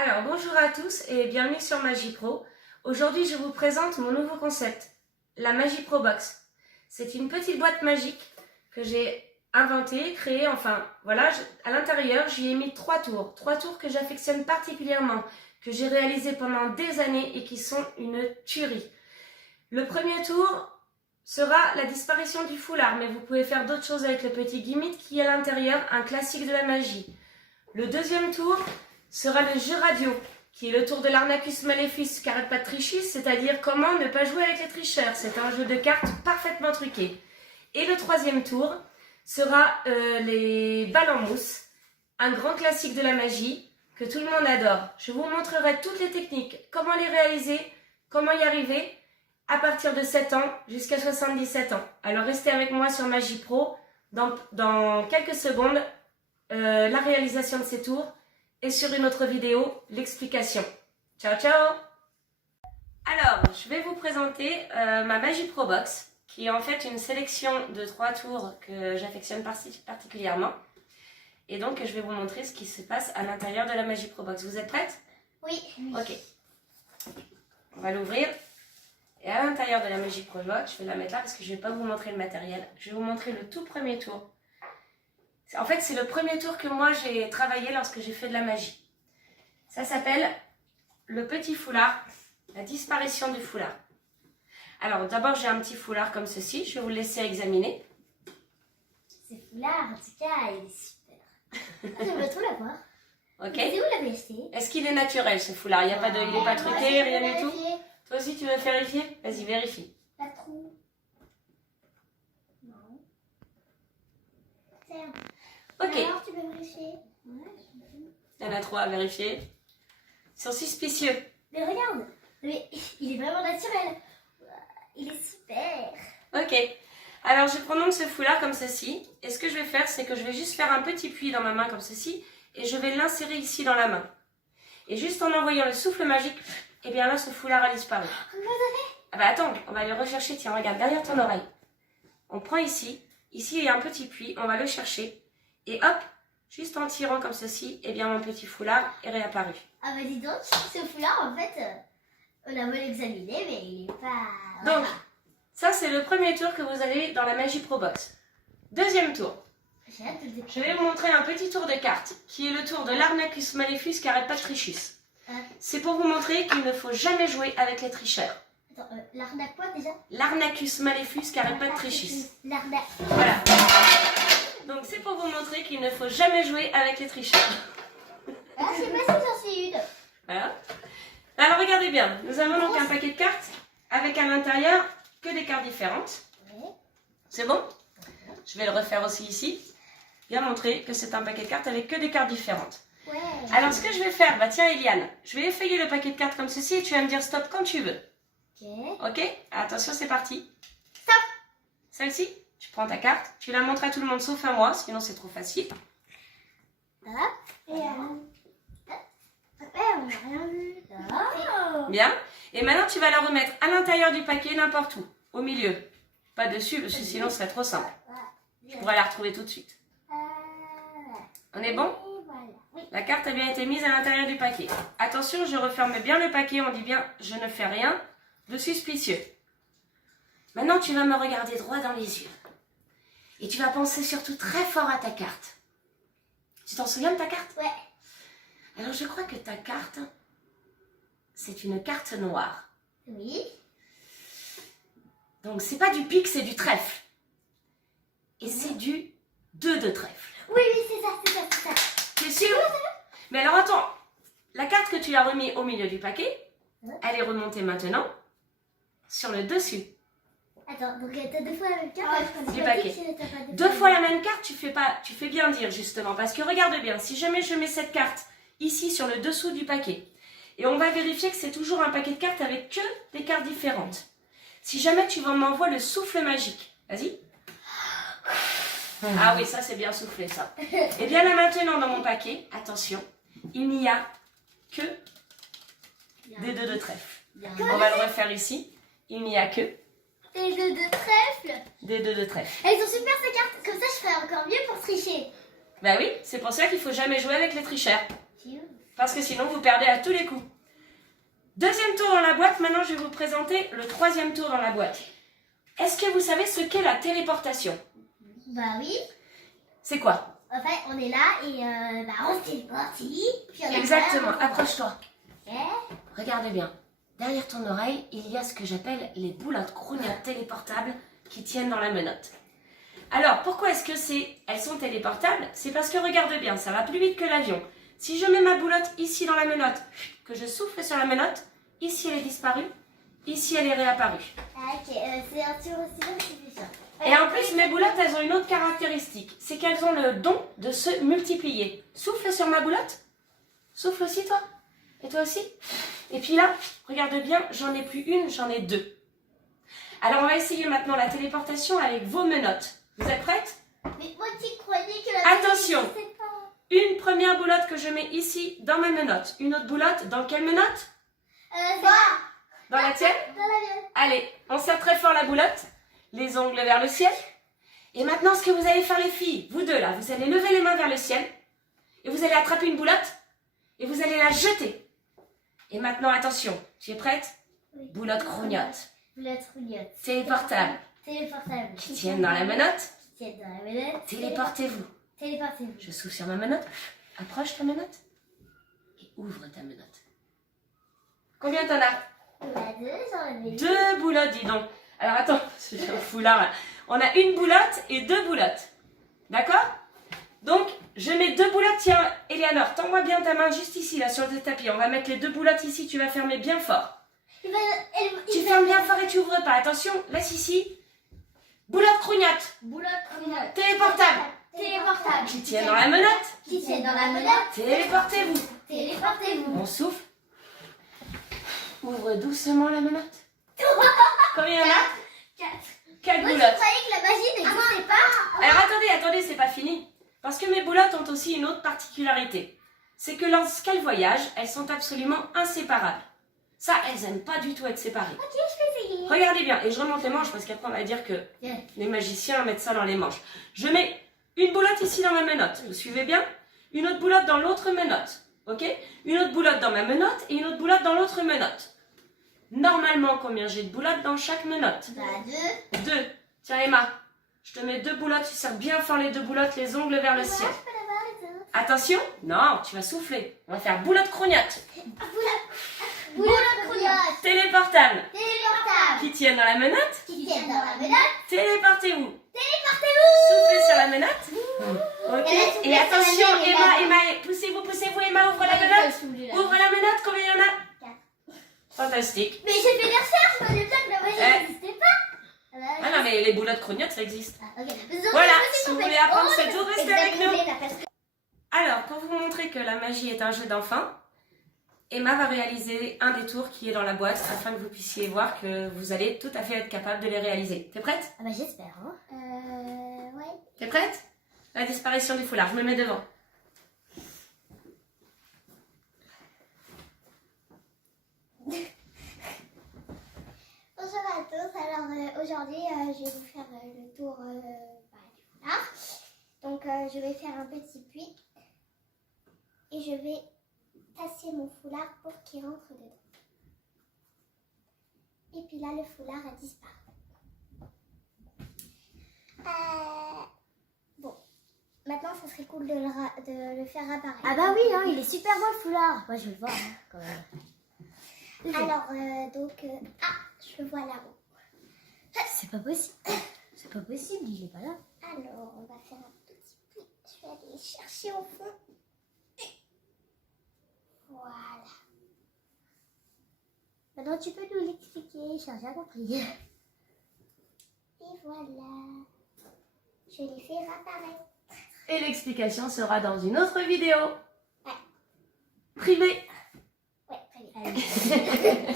Alors bonjour à tous et bienvenue sur MagiPro. Aujourd'hui je vous présente mon nouveau concept, la MagiPro Box. C'est une petite boîte magique que j'ai inventée, créée, enfin voilà, à l'intérieur j'y ai mis 3 tours. 3 tours que j'affectionne particulièrement, que j'ai réalisé pendant des années et qui sont une tuerie. Le premier tour sera la disparition du foulard, mais vous pouvez faire d'autres choses avec le petit gimmick qui est à l'intérieur, un classique de la magie. Le deuxième tour sera le jeu radio, qui est le tour de l'Arnacus Maleficus Carré Trichus, c'est-à-dire comment ne pas jouer avec les tricheurs. C'est un jeu de cartes parfaitement truqué. Et le troisième tour sera les balles en mousse, un grand classique de la magie que tout le monde adore. Je vous montrerai toutes les techniques, comment les réaliser, comment y arriver, à partir de 7 ans jusqu'à 77 ans. Alors restez avec moi sur MagiPro, dans quelques secondes, la réalisation de ces tours, et sur une autre vidéo, l'explication. Ciao, ciao! Alors, je vais vous présenter ma MagiPro Box, qui est en fait une sélection de 3 tours que j'affectionne particulièrement. Et donc, je vais vous montrer ce qui se passe à l'intérieur de la MagiPro Box. Vous êtes prêtes? Oui. Ok. On va l'ouvrir. Et à l'intérieur de la MagiPro Box, je vais la mettre là parce que je ne vais pas vous montrer le matériel. Je vais vous montrer le tout premier tour. En fait, c'est le premier tour que moi j'ai travaillé lorsque j'ai fait de la magie. Ça s'appelle le petit foulard, la disparition du foulard. Alors d'abord j'ai un petit foulard comme ceci, je vais vous le laisser examiner. Ce foulard, en tout cas, il est super. J'aimerais trop l'avoir. Ok. Et où l'avez acheté? Est-ce qu'il est naturel ce foulard? Il n'est pas truqué, rien du tout? Toi aussi tu veux vérifier? Vas-y, vérifie. Pas trop. Non. Tiens. Ok. Alors, tu peux vérifier? Ouais, Il y en a 3 à vérifier. Ils sont suspicieux. mais regarde, mais il est vraiment naturel. Il est super. Ok. Alors je prends donc ce foulard comme ceci. Et ce que je vais faire, c'est que je vais juste faire un petit puits dans ma main comme ceci. Et je vais l'insérer ici dans la main. Et juste en envoyant le souffle magique, et bien là ce foulard a disparu. Ah bah attends, on va le rechercher. Tiens, regarde, derrière ton oreille. On prend ici. Ici il y a un petit puits. On va le chercher. Et hop, juste en tirant comme ceci, et bien mon petit foulard est réapparu. Ah bah dis donc, ce foulard, en fait, on a beau l'examiner, mais il est pas... Donc, ça c'est le premier tour que vous avez dans la MagiPro Box. Deuxième tour. J'ai hâte de le découvrir. Je vais vous montrer un petit tour de cartes, qui est le tour de l'Arnacus Maleficus Carré Trichus. C'est pour vous montrer qu'il ne faut jamais jouer avec les tricheurs. Attends, l'arnaque quoi déjà? L'Arnacus Maleficus Carré Trichus. L'arnaque. Voilà. Donc c'est pour vous montrer qu'il ne faut jamais jouer avec les tricheurs. Ah, je sais pas si j'en suis une. Voilà. Alors regardez bien, nous avons donc un paquet de cartes avec à l'intérieur que des cartes différentes. Ouais. C'est bon? Je vais le refaire aussi ici. Bien montrer que c'est un paquet de cartes avec que des cartes différentes. Ouais. Alors ce que je vais faire, bah tiens Eliane, je vais effeuiller le paquet de cartes comme ceci et tu vas me dire stop quand tu veux. Ok. Ok? Attention, c'est parti. Stop. Celle-ci, tu prends ta carte, tu la montres à tout le monde sauf à moi, sinon c'est trop facile. Hop. Et on n'a rien vu. Oh. Bien. Et maintenant tu vas la remettre à l'intérieur du paquet, n'importe où. Au milieu. Pas dessus, parce que sinon ce serait trop simple. Tu pourras la retrouver tout de suite. On est bon? Voilà. Oui. La carte a bien été mise à l'intérieur du paquet. Attention, je referme bien le paquet, on dit bien je ne fais rien de suspicieux. Maintenant, tu vas me regarder droit dans les yeux. Et tu vas penser surtout très fort à ta carte. Tu t'en souviens de ta carte? Ouais. Alors, je crois que ta carte, c'est une carte noire. Oui. Donc, c'est pas du pique, c'est du trèfle. Et c'est du 2 de trèfle. Oui, oui, c'est ça, c'est ça, c'est ça. T'es sûr? Mais alors, attends. La carte que tu as remise au milieu du paquet, elle est remontée maintenant sur le dessus. Attends, donc t'as 2 fois la même carte du paquet. 2 fois la même carte, tu fais bien dire justement. Parce que regarde bien, si jamais je mets cette carte ici sur le dessous du paquet, et on va vérifier que c'est toujours un paquet de cartes avec que des cartes différentes. Si jamais tu m'envoies le souffle magique, vas-y. Ah oui, ça c'est bien soufflé ça. Et bien là maintenant dans mon paquet, attention, il n'y a que des 2 de trèfle. On va le refaire ici. Il n'y a que des 2 de trèfle. des 2 de trèfle. Elles sont super ces cartes, comme ça je ferai encore mieux pour tricher. Bah oui, c'est pour ça qu'il faut jamais jouer avec les tricheurs. parce que sinon vous perdez à tous les coups. Deuxième tour dans la boîte, maintenant je vais vous présenter le troisième tour dans la boîte. Est-ce que vous savez ce qu'est la téléportation? Bah oui. C'est quoi? En fait, on est là et on se téléporte, puis on Exactement, approche-toi. Ok. Regardez bien. Derrière ton oreille, il y a ce que j'appelle les boulottes crognottes téléportables qui tiennent dans la menotte. Alors, pourquoi est-ce que elles sont téléportables? C'est parce que, regarde bien, ça va plus vite que l'avion. Si je mets ma boulotte ici dans la menotte, que je souffle sur la menotte, ici elle est disparue, ici elle est réapparue. Ah, ok, c'est un tour aussi long que c'est ça. Et en plus, mes boulottes, elles ont une autre caractéristique. C'est qu'elles ont le don de se multiplier. Souffle sur ma boulotte. Souffle aussi, toi. Et toi aussi. Et puis là, regarde bien, j'en ai plus une, j'en ai deux. Alors, on va essayer maintenant la téléportation avec vos menottes. Vous êtes prêtes? Mais moi, tu croyais que la Attention. je sais pas. Une première boulotte que je mets ici dans ma menotte. Une autre boulotte dans quelle menotte? C'est Dans la tienne? dans la mienne. Allez, on serre très fort la boulotte. Les ongles vers le ciel. Et maintenant, ce que vous allez faire, les filles, vous deux là, vous allez lever les mains vers le ciel. Et vous allez attraper une boulotte. Et vous allez la jeter. Et maintenant, attention, tu es prête? Oui. Boulotte crognotte. Boulotte crognotte. Téléportable. Téléportable. Qui tiennent dans la menotte. Qui tiennent dans la menotte. Téléportez-vous. Téléportez-vous. Je souffle sur ma menotte. Approche ta menotte. Et ouvre ta menotte. Combien t'en as? Bah, deux, j'en ai Deux boulottes, dis donc. Alors attends, j'ai un foulard là. On a une boulotte et deux boulottes. D'accord? Donc, je mets deux boulottes. Tiens, Eleanor, tends-moi bien ta main juste ici, là, sur le tapis. On va mettre les deux boulottes ici. Tu vas fermer bien fort. Tu fermes bien fort et tu ouvres pas. Attention, laisse ici. Boulotte crognotte. Boulotte crognotte. Téléportable. Téléportable. Qui tient dans la menotte. Qui tiennent dans la menotte. Téléportez-vous. Téléportez-vous. On souffle. Ouvre doucement la menotte. Combien il y en a? 4. Quatre Moi, je boulottes. croyais que la magie n'existait pas. Alors attendez, c'est pas fini. Parce que mes boulottes ont aussi une autre particularité. C'est que lorsqu'elles voyagent, elles sont absolument inséparables. Ça, elles n'aiment pas du tout être séparées. Ok, je peux essayer. Regardez bien, et je remonte les manches parce qu'après on va dire que les magiciens mettent ça dans les manches. Je mets une boulotte ici dans ma menotte, vous suivez bien? Une autre boulotte dans l'autre menotte, ok? Une autre boulotte dans ma menotte et une autre boulotte dans l'autre menotte. Normalement, combien j'ai de boulottes dans chaque menotte? Bah, 2. Deux. Tiens Emma, je te mets deux boulottes, tu serres bien fort les deux boulottes, les ongles vers le ciel. Je peux l'avoir les autres. Attention, non, tu vas souffler. On va faire boulotte crognotte. Boulotte crognotte. Téléportable. Téléportable. Qui tiennent dans la menotte. Qui tiennent dans la menotte. Téléportez-vous. Téléportez-vous. Soufflez sur la menotte. Ok. Elle a soufflé Et sur la attention, mienne, Emma, poussez-vous, Emma, ouvre la menotte. Ouvre la menotte, combien il y en a? 4. Fantastique. Mais j'ai fait des recherches, moi, j'ai dit que la magie n'existait pas. Ah non, mais les boulottes crognottes, ça existe. Ah, ok. Voilà, si vous voulez apprendre ce tour, restez avec nous. nous. Alors, pour vous montrer que la magie est un jeu d'enfant, Emma va réaliser un des tours qui est dans la boîte afin que vous puissiez voir que vous allez tout à fait être capable de les réaliser. T'es prête? Ah bah j'espère, hein. Ouais. T'es prête? La disparition du foulard, je me mets devant. Bonjour à tous, alors aujourd'hui je vais vous faire le tour du foulard. Donc je vais faire un petit puits et je vais tasser mon foulard pour qu'il rentre dedans. Et puis là le foulard a disparu. Bon, maintenant ça serait cool de le faire apparaître. Ah bah oui, hein, il est super beau le foulard. Moi je veux le voir hein, quand même. Alors je le vois là-haut. C'est pas possible. C'est pas possible, il est pas là. Alors, on va faire un petit puits. Je vais aller chercher au fond. Voilà. Maintenant tu peux nous l'expliquer, j'ai rien compris. Et voilà. Je l'ai fait apparaître. Et l'explication sera dans une autre vidéo. Ouais. Privée. Ouais, très bien.